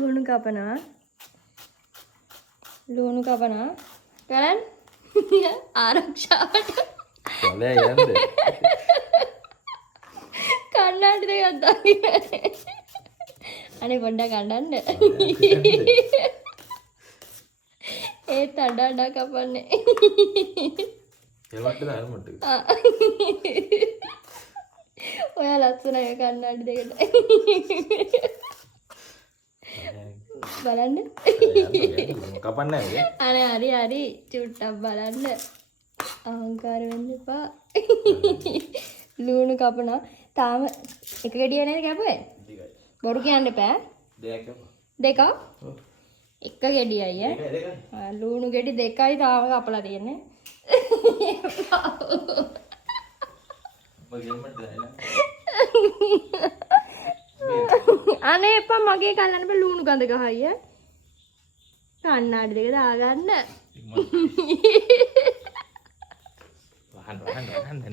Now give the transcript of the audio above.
ලුණු කපනවා. ලුණු කපනවා. කරන් ආරක්ෂාවට. කොලේ යන්නේ. කන්නාඩි දෙකක් දාගෙන. අනේ පොඩ්ඩක් අඬන්න. ඒත් අඬ කපන්නේ. එලවට්ට දාන්න මට. ඔයා ලස්සනයි කන්නාඩි දෙකට. බලන්න. කපන්නේ නැහැ. අනේ හරි චුට්ටක් බලන්න. අහංකාර වෙන්න එපා. ලුණු කපනවා. තාම එක ගෙඩිය නේද කැපුවේ? දෙකයි. බොරු කියන්න එපා. දෙකක්. දෙකක්? ඔව්. එක ගෙඩියයි ඈ. දෙකයි. ලුණු ගෙඩි දෙකයි තාම කපලා තියෙන්නේ. අනේ එපා මගේ කල්ලන්න බෑ ලුණු ගඳ ගහයි ඈ. කන්නාඩි දෙක දාගන්න.